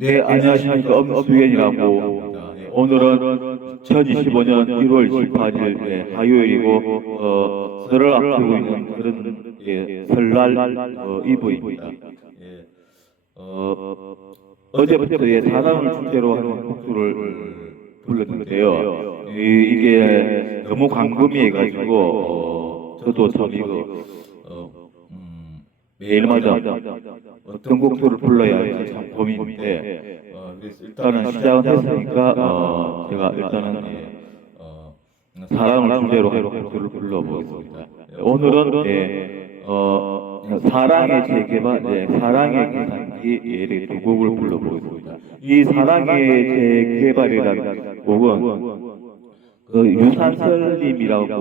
네, 안녕하십니까. 엄수현이라고. 네, 오늘은 2025년 1월 18일 네, 화요일이고, 어, 설을 앞두고 있는 그런 예, 설날 어, 이브입니다. 예, 어, 어제부터 예, 사랑을 주제로 하는 곡수를 불렀는데요. 이, 이게 너무 광범위해가지고, 어, 저도 참 이거, 매일마다 어떤 곡들을 불러야 할지 참 고민인데 어, 그래서 일단은 시작은 했으니까 어, 제가 일단은 예, 어, 사랑을 주제로 한 곡들을 불러보겠습니다. 오늘은 예, 어, 사랑의 재개발, 예, 사랑의 계산기 예, 이렇게 두 곡을 불러보겠습니다. 이 사랑의 재개발이라는 곡은 그 유산설님이라고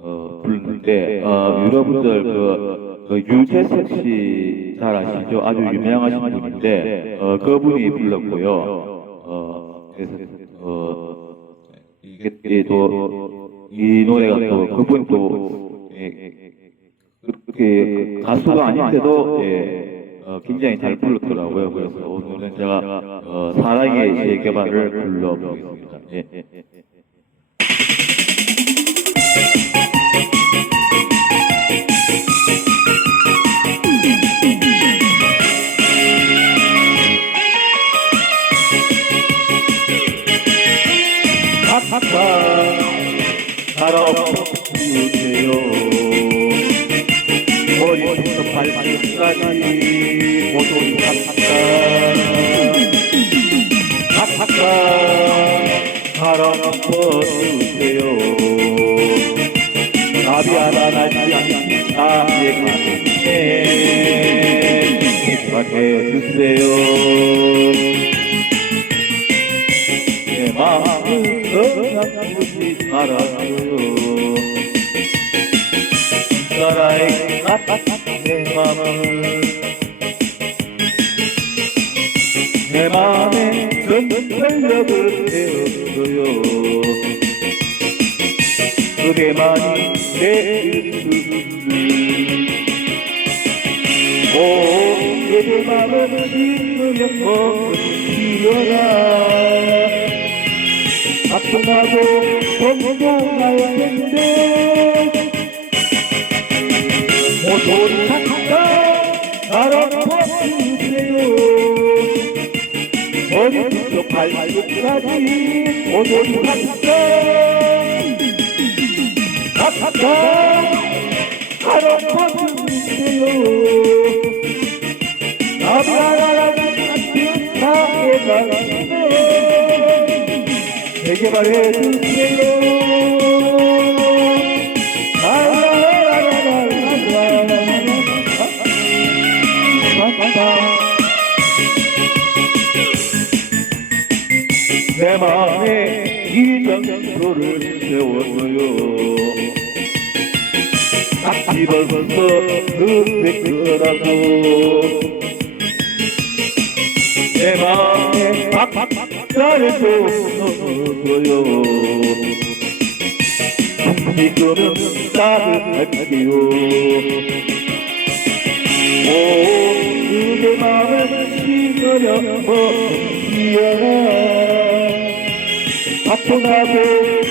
어, 부르는데 어, 여러분들 그, 그 유재석 씨 잘 아시죠? 아주 유명하신 분인데 어, 그분이 불렀고요. 어, 그래서 어, 이게 예, 또 이 노래가 또 그분 또 예, 그렇게 가수가 아닌데도 예, 어, 굉장히 잘 불렀더라고요. 그래서 오늘은 제가 어, 사랑의 재개발을 불러보겠습니다. 예, 발끝까지 모두 아파가 아파가 살아주세요 나비 하나 날지 않는 나의 가슴에 기뻐해주세요 내 마음에 전설력을 태웠어요. 그대만이 내 일수를 오 그대 마음을 지으며 피어나 아프나도 공공할 텐데 모조리 다 알아봐주세요 머리부터 발끝까지 모조리 다 아프다 알아봐주세요 나비아라라는 나의 가슴에 재개발해 주세요. 이정표를 세웠어요. 딱 집어서 그때 거라고 내 마음에 박박자를 줬어요 지금은 따뜻할게요 오 그대 마음을 씻으려 피어나 아프나도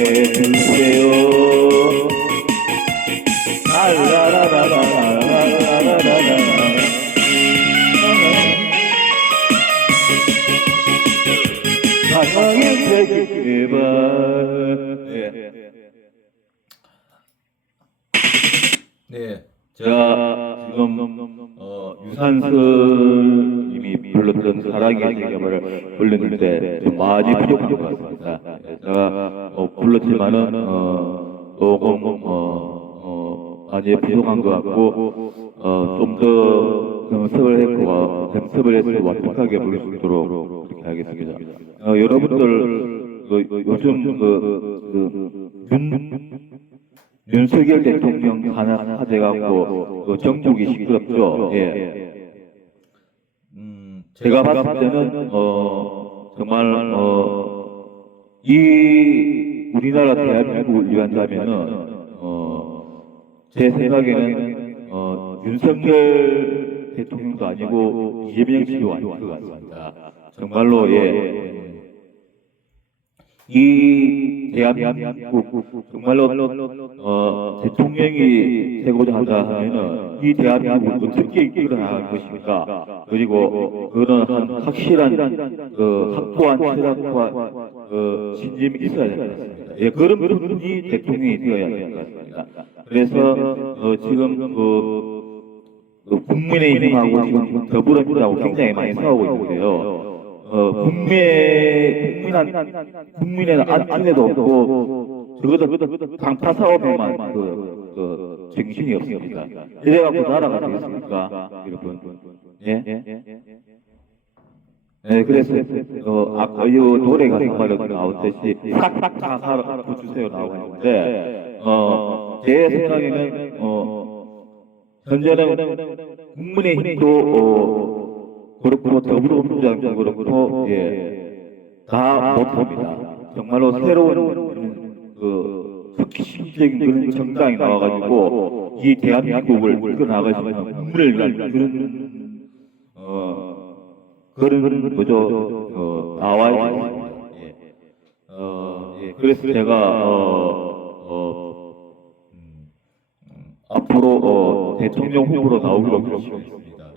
해주세요 사랑의 세계발 네. 제가 지금 어, 유산슬님이 불렀던 사랑의 세계발을 불렀는데 좀 많이 부족한 것 같습니다. 네, 제가 어, 불렀지만은 어, 조금 어, 어, 많이 부족한 것 같고 어, 좀더 연습을 했고 연습을 해서 완벽하게 부를 수 있도록 그렇게 하겠습니다. 어, 여러분들 그, 요즘 그, 그 윤, 윤석열 대통령 탄핵 화제 갖고 그 정국이 시끄럽죠. 예. 음, 제가 봤을 때는 어 정말 어 이 우리나라 대한민국을 위한다면은 어 제 생각에는 어 윤석열 대통령도 아니고 이재명 씨도 아닌 것 같습니다. 정말로 예. 이 대한민국 정말로 어, 대통령이 되고자 한다 하면은 이 대한민국을 어떻게 이끌어나갈 것인가 그리고 그런 한 확실한 그 확고한 철학과 그 신념이 있어야 될 것 같습니다. 예, 그런 분이 대통령이 되어야 될 것 같습니다. 그래서 어, 지금 그, 그 국민의힘하고 지금 더불어민주당하고 굉장히 많이 싸우고 있는데요. 어, 국민의, 국민한, 국민의 안, 안에도 없고, 적어도 강타 사업에만 그, 그, 정신이 없습니다. 이래갖고 나라가 되겠습니까, 여러분? 예? 네, 그래서, 어, 아까 이 노래가 정말 나오듯이 싹싹 다 살아 주세요 나오는데, 어, 제 생각에는, 어, 현재는 국민의힘도, 어, 그렇고 더불어민주당도 그렇고 예, 다 못합니다. 정말로 새로운 그 혁신적인 그런 정당이 나와가지고 이 대한민국을 있는 국민을 위한 그런 어 그런 뭐죠 어 나와야 됩니다. 예. 어, 예. 그래서 제가 어, 어, 음, 음, 앞으로 어, 대통령 후보로 나오기로 결심했습니다.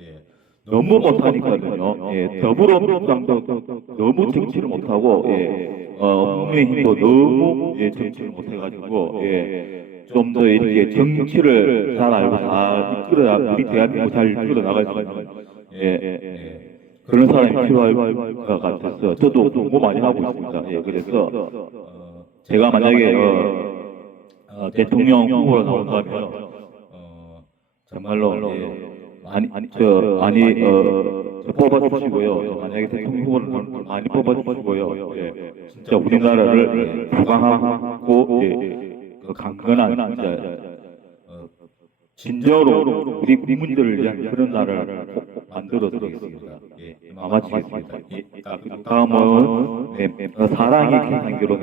예. 너무 못하니까요. 예, 더불어민주당도 너무 정치를 못하고, 예, 어, 국민의힘도 너무 예, 정치를 못해가지고, 예, 좀 더 이렇게 정치를 잘 알고 잘 이끌어, 우리 대한민국 잘 이끌어 나갈 수 있는, 예, 예, 그런 사람이 필요할 것 같아서 저도 공부 많이 하고 있습니다. 예, 그래서 어, 제가 만약에 어, 어, 대통령 후보로 나온다면 어, 정말로 예, 아니, 저, 아니, 어, 저 뽑아주시고요. 만약에 대통령 후보를 많이 뽑아주시고요. 예, 진짜 우리나라를 부강하고, 예, 그 강건한, 진짜, 어, 진정으로 우리 국민들을 위한 그런 나라를 꼭 만들어 드리겠습니다. 예, 마치겠습니다. 예, 아, 그 다음은, 예, 어, 사랑이 큰 한교로